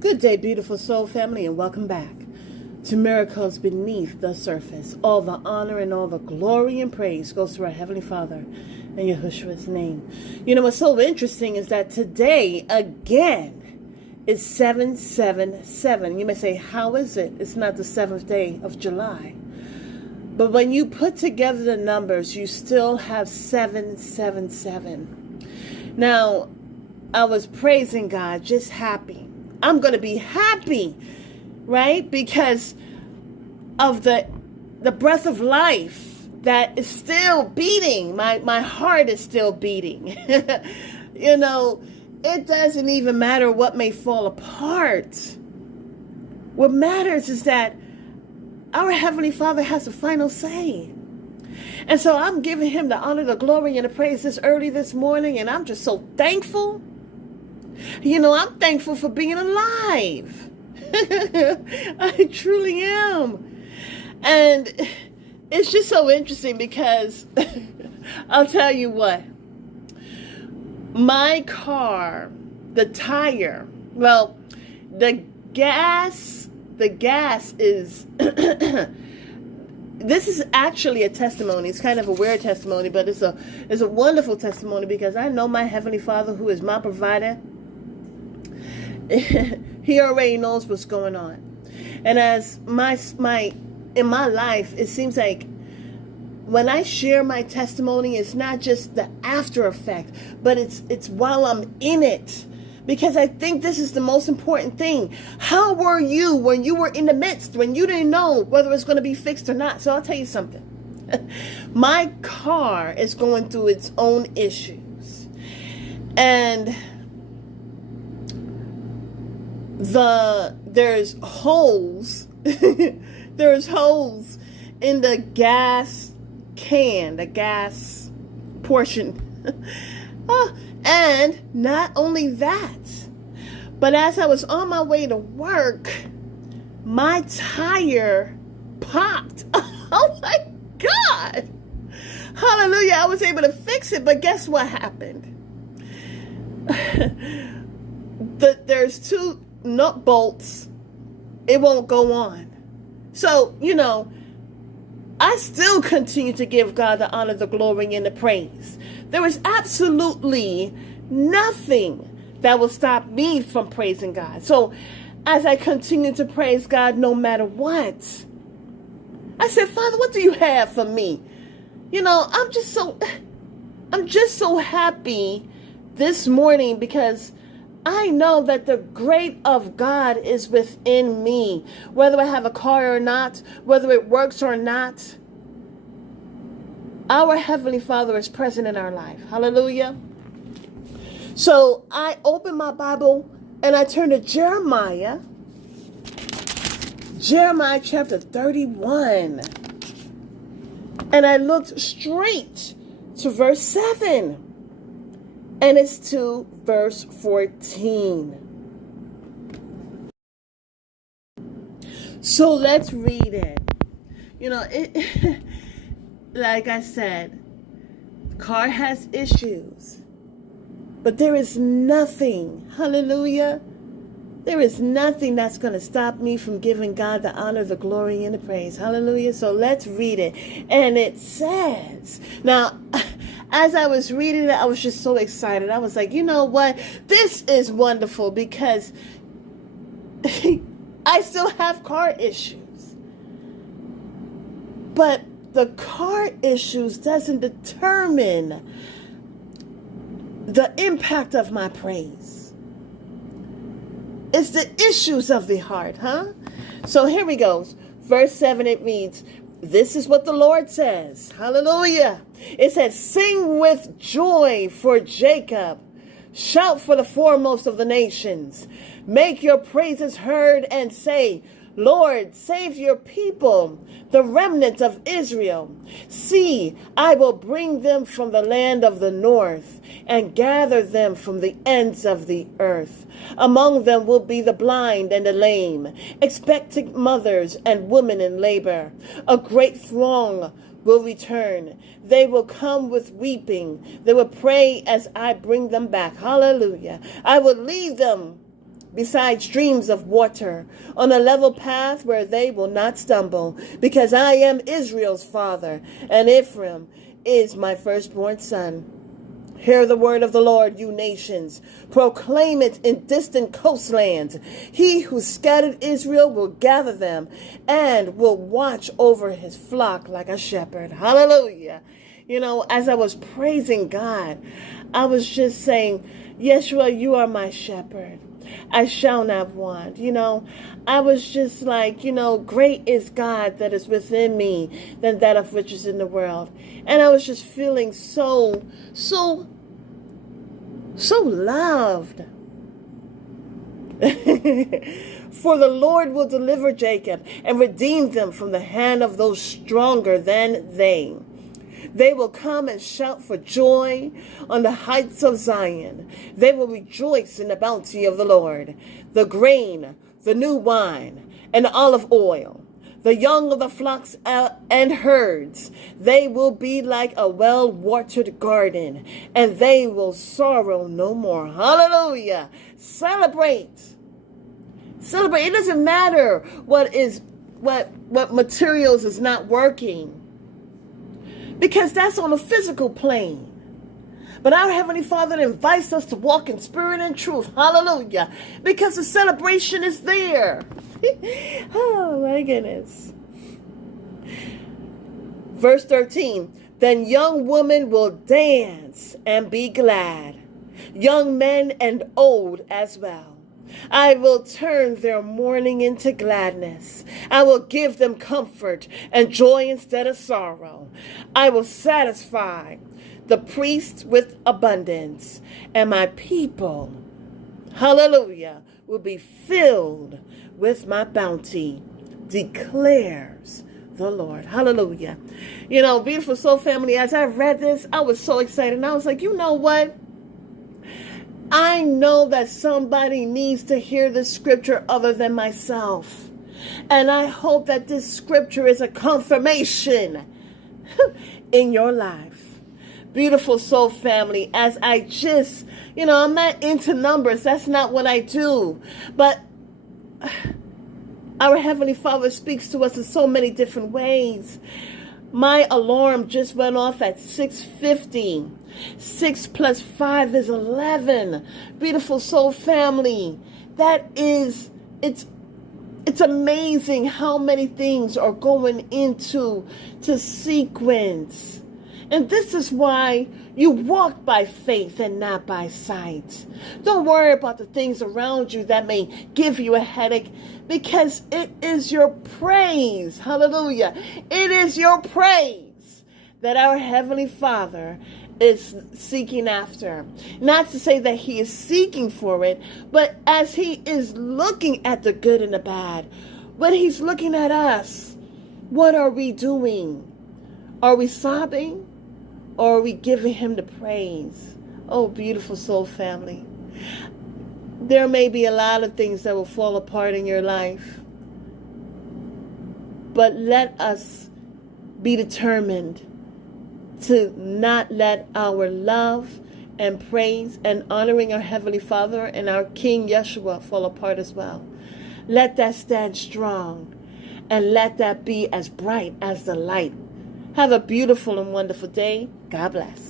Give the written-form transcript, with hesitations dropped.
Good day, beautiful soul family, and welcome back to Miracles Beneath the Surface. All the honor and all the glory and praise goes to our Heavenly Father in Yeshua's name. You know, what's so interesting is that today, again, is 777. You may say, how is it? It's not the 7th day of July. But when you put together the numbers, you still have 777. Now, I was praising God, just happy. I'm going to be happy, right? Because of the breath of life that is still beating. My heart is still beating. You know, it doesn't even matter what may fall apart. What matters is that our Heavenly Father has the final say. And so I'm giving him the honor, the glory, and the praise this early this morning. And I'm just so thankful. You know, I'm thankful for being alive. I truly am. And it's just so interesting because I'll tell you what. My car, the tire, well, the gas is... This is actually a testimony. It's kind of a weird testimony, but it's a wonderful testimony because I know my Heavenly Father, who is my provider. He already knows what's going on. And as in my life, it seems like when I share my testimony, it's not just the after effect, but it's while I'm in it. Because I think this is the most important thing. How were you when you were in the midst, when you didn't know whether it's going to be fixed or not? So I'll tell you something. My car is going through its own issues. And there's holes. There's holes in the gas can, the gas portion. And not only that, but as I was on my way to work, my tire popped. Oh my God. Hallelujah. I was able to fix it, but guess what happened? There's two nut bolts. It won't go on. So, you know, I still continue to give God the honor, the glory, and the praise. There is absolutely nothing that will stop me from praising God. So as I continue to praise God no matter what, I said, Father, what do you have for me? You know, I'm just so happy this morning because I know that the great of God is within me. Whether I have a car or not, whether it works or not, our Heavenly Father is present in our life. Hallelujah. So I opened my Bible and I turned to Jeremiah chapter 31. And I looked straight to verse 7. And it's to verse 14. So let's read it. You know, like I said, the car has issues. But there is nothing, hallelujah, there is nothing that's going to stop me from giving God the honor, the glory, and the praise. Hallelujah. So let's read it. And it says, now, as I was reading it, I was just so excited. I was like, you know what? This is wonderful because I still have car issues. But the car issues doesn't determine the impact of my praise. It's the issues of the heart, huh? So here we go. Verse 7, it reads, this is what the Lord says. Hallelujah. It says, sing with joy for Jacob. Shout for the foremost of the nations. Make your praises heard and say, Lord, save your people, the remnant of Israel. See, I will bring them from the land of the north and gather them from the ends of the earth. Among them will be the blind and the lame, expectant mothers and women in labor. A great throng will return. They will come with weeping. They will pray as I bring them back. Hallelujah. I will lead them beside streams of water, on a level path where they will not stumble, because I am Israel's father, and Ephraim is my firstborn son. Hear the word of the Lord, you nations. Proclaim it in distant coastlands. He who scattered Israel will gather them and will watch over his flock like a shepherd. Hallelujah. You know, as I was praising God, I was just saying, Yeshua, you are my shepherd. I shall not want. You know, I was just like, you know, great is God that is within me than that of riches in the world. And I was just feeling so loved. For the Lord will deliver Jacob and redeem them from the hand of those stronger than they. They will come and shout for joy on the heights of Zion. They will rejoice in the bounty of the Lord, the grain, the new wine, and olive oil, the young of the flocks and herds. They will be like a well-watered garden, and they will sorrow no more. Hallelujah. Celebrate. Celebrate. It doesn't matter what materials is not working, because that's on a physical plane. But our Heavenly Father invites us to walk in spirit and truth. Hallelujah. Because the celebration is there. Oh, my goodness. Verse 13. Then young women will dance and be glad, young men and old as well. I will turn their mourning into gladness. I will give them comfort and joy instead of sorrow. I will satisfy the priest with abundance, and my people, hallelujah, will be filled with my bounty, declares the Lord. Hallelujah. You know, beautiful soul family, as I read this, I was so excited. And I was like, you know what? I know that somebody needs to hear this scripture other than myself. And I hope that this scripture is a confirmation in your life. Beautiful soul family, as I just, you know, I'm not into numbers. That's not what I do. But our Heavenly Father speaks to us in so many different ways. My alarm just went off at 6:50. 6 plus 5 is 11. Beautiful soul family. It's amazing how many things are going into sequence. And this is why you walk by faith and not by sight. Don't worry about the things around you that may give you a headache, because it is your praise. Hallelujah. It is your praise that our Heavenly Father is seeking after. Not to say that He is seeking for it, but as He is looking at the good and the bad, when He's looking at us, what are we doing? Are we sobbing? Or are we giving Him the praise? Oh, beautiful soul family. There may be a lot of things that will fall apart in your life, but let us be determined to not let our love and praise and honoring our Heavenly Father and our King Yeshua fall apart as well. Let that stand strong, and let that be as bright as the light. Have a beautiful and wonderful day. God bless.